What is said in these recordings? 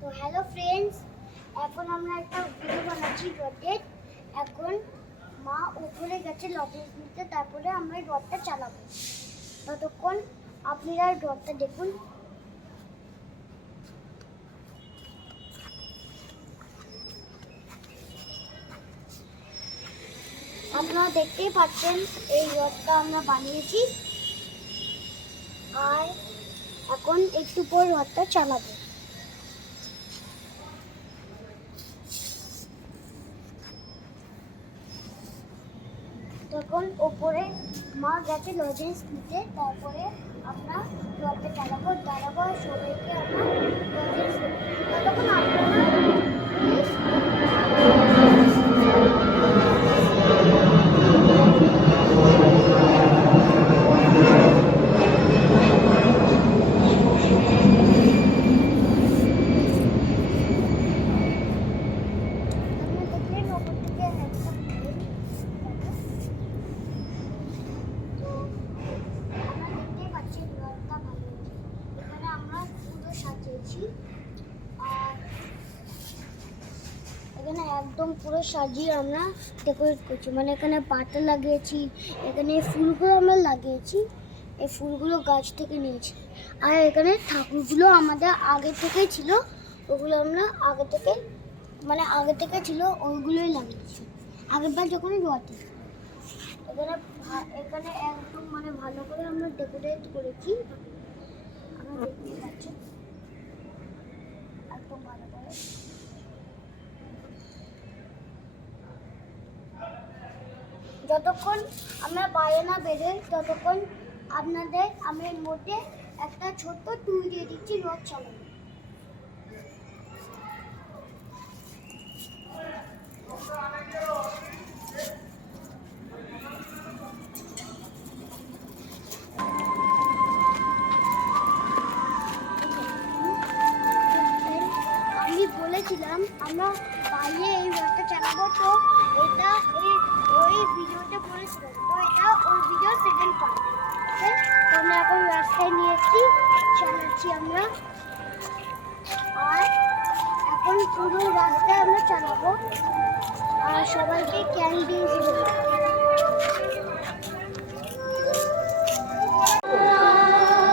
তো hello friends, এখন আমরা একটা ভিডিও বানাচ্ছি রথের। এখন মা উপরে গেছে লজেন্স নিতে, তারপরে আমরা রথটা চালাবো। ততক্ষণ আপনারা রথটা দেখুন। আপনারা দেখতেই পাচ্ছেন এই রথটা আমরা বানিয়েছি, আর এখন একটু পর রথটা চালাবো। তখন ওপরে মা গেছে লজেন্স নিতে, তারপরে আমরা রথটা চালাবো, দাঁড়াবো, সবাইকে আমরা লজেন্স দেবো। ততক্ষণ আপনারা এখানে একদম পুরো সাজিয়ে আমরা ডেকোরেট করছি, মানে এখানে পাতা লাগিয়েছি, এখানে ফুলগুলো আমরা লাগিয়েছি, এই ফুলগুলো গাছ থেকে নিয়েছি। আর এখানে ঠাকুরগুলো আমাদের আগে থেকেই ছিল, ওগুলো আমরা আগে থেকে ছিল, ওইগুলোই লাগিয়েছি আগেরবার যখন রথে। এখানে একদম মানে ভালো করে আমরা ডেকোরেট করেছি, আমরা দেখতে পাচ্ছি একদম ভালো করে। যতক্ষণ আমরা বাইরে না বেরোই ততক্ষণ আপনাদের আমি মোটে একটা ছোট্ট টুল দিয়ে দিচ্ছি রথ চালানো। আমি বলেছিলাম আমরা বাইরে এই রথটা চালাবো, তো এটা ওই ভিডিওটা বলেছিলাম, তো এটা ওই ভিডিও সেকেন্ড পার্ট। ওকে, তো আমরা এখন রাস্তায় নিয়ে এসেছি, চালাচ্ছি আমরা, আর এখন পুরো রাস্তায় আমরা চালাবো, আর সবাইকে ক্যারি দিয়েছি।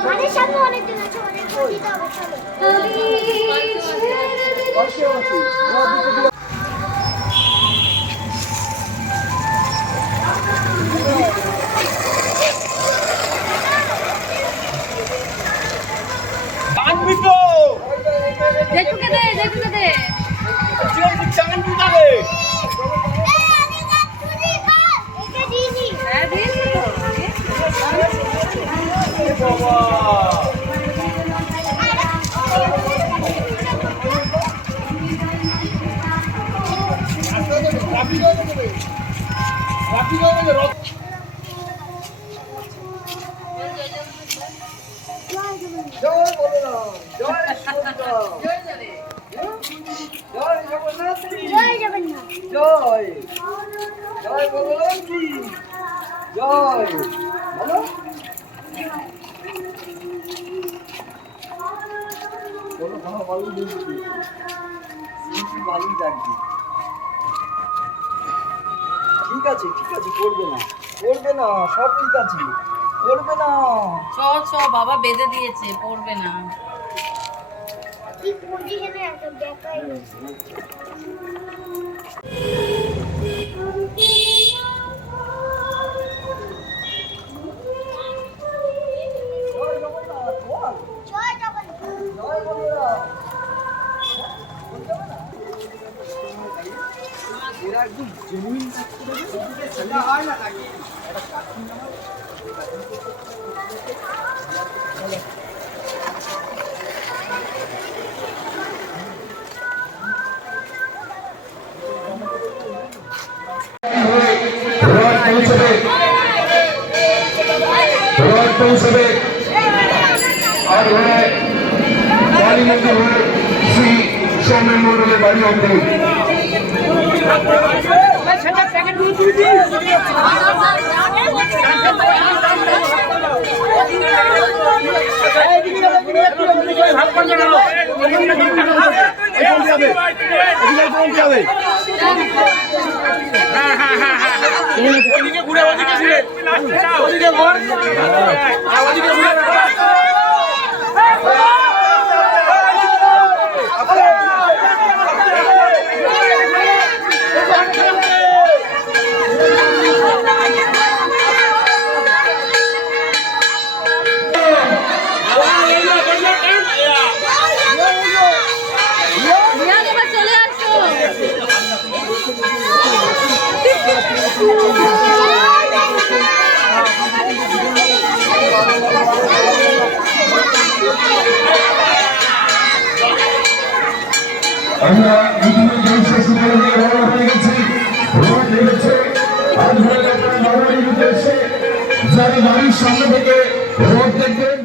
আমাদের সামনে অনেকজন আছে, ওদেরকে দিতে হবে, চলো। জয় বলরাম, জয় সুভদ্রা, জয় জগন্নাথ, জয় জগন্নাথ, জয় জয় বলরাম জি, জয় বলো। কোনো কথা বলো নিশ্চয়ই ভালোই থাকবে। ঠিক আছে করবে না, সব ঠিক আছে, করবে না। চ বাবা বেঁধে দিয়েছে, পড়বে না। কি পজিশনে আছে দেখাই যাচ্ছে। জয় জগন্নাথ, বল। জয় জগন্নাথ, জয় বলরাম। এরা একদম জেনুইন কাজ করে, সেটা হয় না নাকি? একটা কার্টুন নামাও। পৌঁছবে আর হয়ে কালী মন্দির হয়ে শ্রী সৌমেন মন্ডলের বাড়ি অব্দি। ভালো করে ওদিকে ঘুরে ওদিকে ঘুর ওদিকে ঘুরে আমরা ইতিমধ্যে শেষ করে দিয়ে রওনা হয়ে গেছি রোড লেগেছে আর ধরে আপনারা বাড়ির উদ্দেশ্যে যারা বাড়ির সামনে থেকে রোড দেখবেন